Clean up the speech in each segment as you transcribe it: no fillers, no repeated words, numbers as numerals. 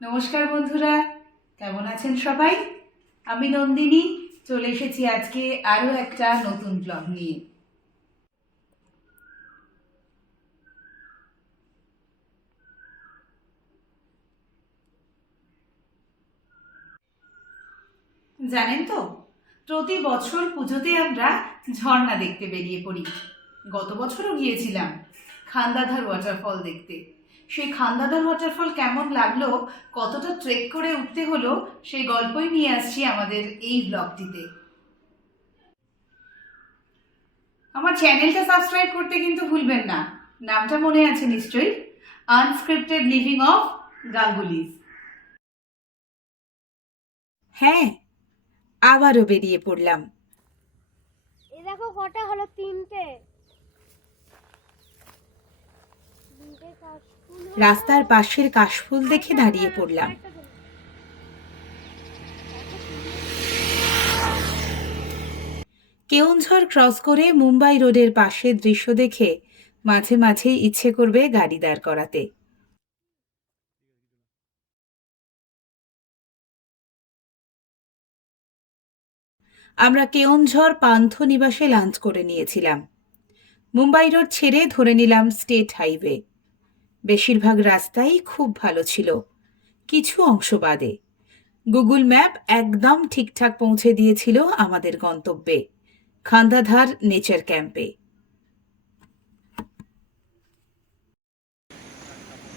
নমস্কার বন্ধুরা, কেমন আছেন সবাই? আমি নন্দিনী চলে এসেছি আজকে আরও একটা নতুন ব্লগ নিয়ে। জানেন তো, প্রতি বছর পুজোতে আমরা ঝর্ণা দেখতে বেরিয়ে পড়ি। গত বছরও গিয়েছিলাম খান্দাধার ওয়াটারফল দেখতে। সেই খান্দাধার ওয়াটারফল কেমন লাগলো, কতটা ট্রেক করে উঠতে হলো, সেই গল্পই নিয়ে আসছি আমাদের এই ব্লগটিতে। আমার চ্যানেলটা সাবস্ক্রাইব করতে কিন্তু ভুলবেন না। নামটা মনে আছে নিশ্চয়ই, আনস্ক্রিপ্টেড লিভিং অফ গাঙ্গুলিজ। হ্যাঁ, আবারও বেরিয়ে পড়লাম। এ দেখো কটা হলো, তিনটে। রাস্তার পাশের কাশফুল দেখে দাঁড়িয়ে পড়লাম। কেওনঝড় ক্রস করে মুম্বাই রোডের পাশের দৃশ্য দেখে মাঝে মাঝে ইচ্ছে করবে গাড়ি দাঁড় করাতে। আমরা কেওনঝড় পান্থ নিবাসে লাঞ্চ করে নিয়েছিলাম। মুম্বাই রোড ছেড়ে ধরে নিলাম স্টেট হাইওয়ে। বেশিরভাগ রাস্তাই খুব ভালো ছিল, কিছু অংশ বাদে। গুগল ম্যাপ একদম ঠিকঠাক পৌঁছে দিয়েছিল আমাদের গন্তব্যে, খান্দাধার নেচার ক্যাম্পে।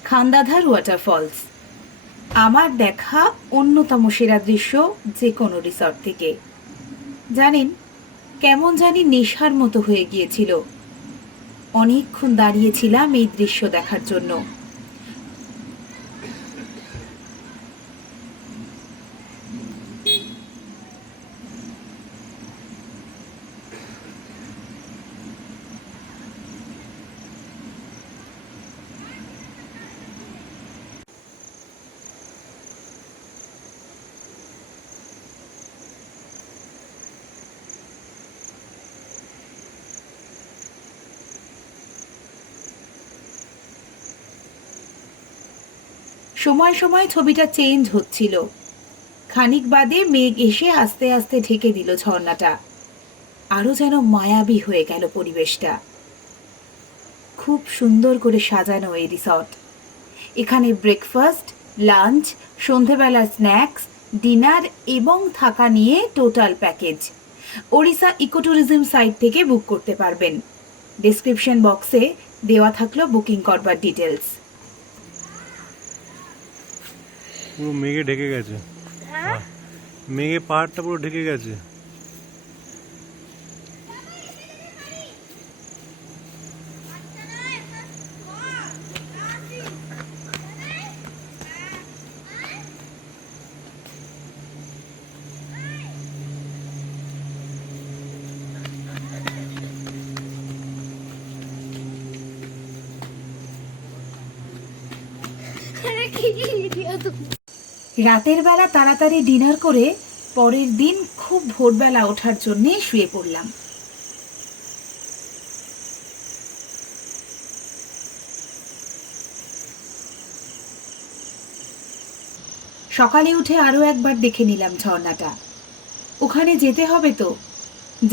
খান্দাধার ওয়াটারফলস আমার দেখা অন্যতম সেরা দৃশ্য যে কোনো রিসর্ট থেকে। জানেন, কেমন জানি নেশার মতো হয়ে গিয়েছিল। অনেকক্ষণ দাঁড়িয়েছিলাম এই দৃশ্য দেখার জন্য। সময় সময় ছবিটা চেঞ্জ হচ্ছিল। খানিক বাদে মেঘ এসে আস্তে আস্তে ঢেকে দিল ঝর্ণাটা। আরো যেন মায়াবী হয়ে গেল পরিবেশটা। খুব সুন্দর করে সাজানো এই রিসর্ট। এখানে ব্রেকফাস্ট, লাঞ্চ, সন্ধেবেলার স্ন্যাক্স, ডিনার এবং থাকা নিয়ে total package. Odisha ecotourism site থেকে বুক করতে পারবেন। ডেসক্রিপশন বক্সে দেওয়া থাকলো বুকিং করবার ডিটেলস। পুরো মেঘে ঢেকে গেছে, মেঘে পাহাড়টা পুরো ঢেকে গেছে। রাতের বেলা তাড়াতাড়ি ডিনার করে পরের দিন খুব ভোরবেলা ওঠার জন্য শুয়ে পড়লাম। সকালে উঠে আরো একবার দেখে নিলাম ঝর্ণাটা। ওখানে যেতে হবে তো,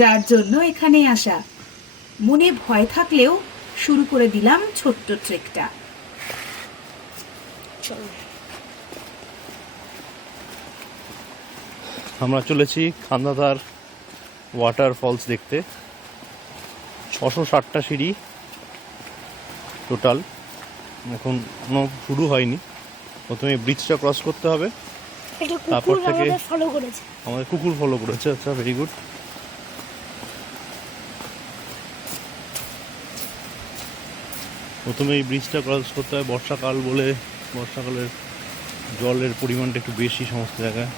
যার জন্য এখানে আসা। মনে ভয় থাকলেও শুরু করে দিলাম ছোট্ট ট্রেকটা। আমরা চলেছি খান্দাধার ওয়াটারফলস দেখতে। 660টা সিঁড়ি টোটাল, এখনো শুরু হয়নি। প্রথমে ব্রিজটা ক্রস করতে হবে, তারপর থেকে আমাদের কুকুর ফলো করেছে। আচ্ছা, ভেরি গুড। প্রথমে এই ব্রিজটা ক্রস করতে হয় বর্ষাকাল বলে। বর্ষাকালের জলের পরিমাণটা একটু বেশি সমস্ত জায়গায়।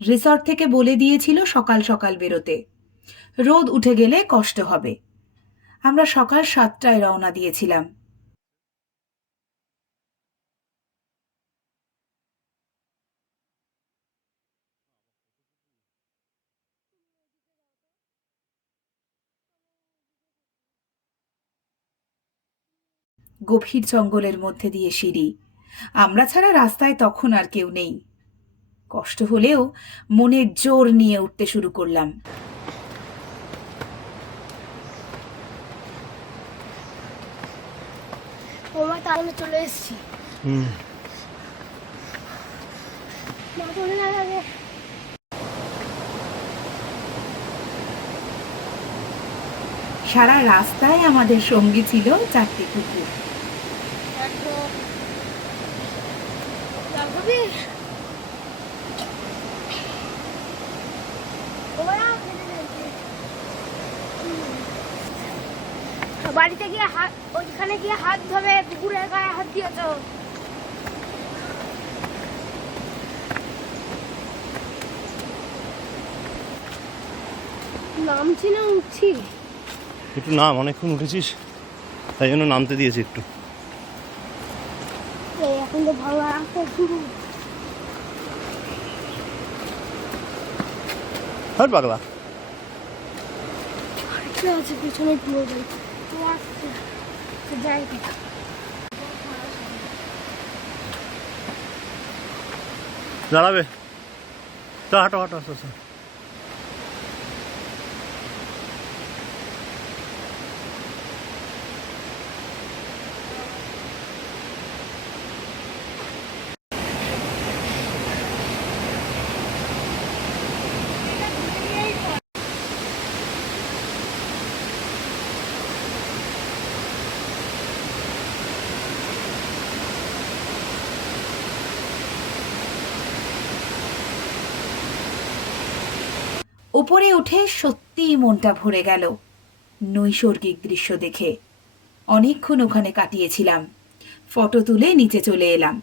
রিসর্ট থেকে বলে দিয়েছিল সকাল সকাল বেরোতে, রোদ উঠে গেলে কষ্ট হবে। আমরা সকাল 7টায় রওনা দিয়েছিলাম। গভীর জঙ্গলের মধ্যে দিয়ে সিঁড়ি। আমরা ছাড়া রাস্তায় তখন আর কেউ নেই। কষ্ট হলেও মনের জোর নিয়ে উঠতে শুরু করলাম। তাহলে চলে এসেছি। সারা রাস্তায় আমাদের সঙ্গী ছিল 4টি কুকুর। বাড়িতে গিয়ে ওইখানে গিয়ে হাত ধরে কুকুরের গায়ে হাত দিয়েছ। নামছি না উঠছি? একটু নাম, অনেকক্ষণ উঠেছিস তাই জন্য নামতে দিয়েছি একটু। এখন তো ভালো রাস্তা শুরু। হ্যাঁ পাগলা আছে পিছনে পুরো যাই দাঁড়াবে তো, হাঁটো হাঁটো আস্তে আস্তে। উপরে উঠে সত্যিই মনটা ভরে গেল নৈসর্গিক দৃশ্য দেখে। অনেকক্ষণ ওখানে কাটিয়েছিলাম। ফটো তুলে নিচে চলে এলাম,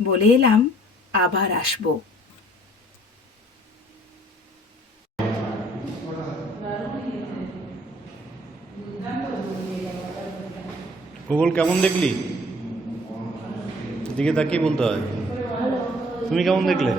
বলে এলাম আবার আসবো। গুগল কেমন দেখলি? দিকে তাকিয়ে বলতে হয়। তুমি কেমন দেখলে?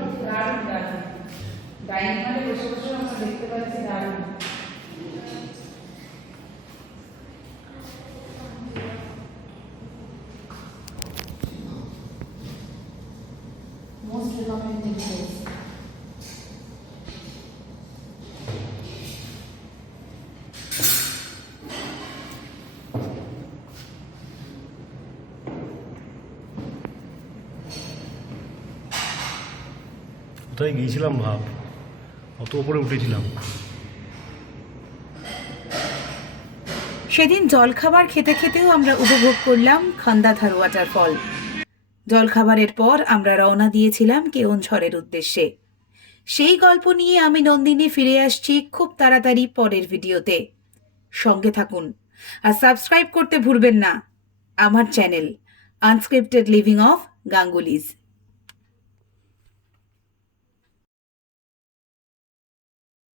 কোথায় গিয়েছিলাম ভাব, অত উপরে উঠেছিলাম। সেদিন জলখাবার খেতে খেতেও আমরা উপভোগ করলাম খান্দাধার ওয়াটারফল। জলখাবারের পর আমরা রওনা দিয়েছিলাম কেওনঝড়ের উদ্দেশ্যে। সেই গল্প নিয়ে আমি নন্দিনী ফিরে আসছি খুব তাড়াতাড়ি পরের ভিডিওতে। সঙ্গে থাকুন আর সাবস্ক্রাইব করতে ভুলবেন না আমার channel unscripted living of Ganguly's.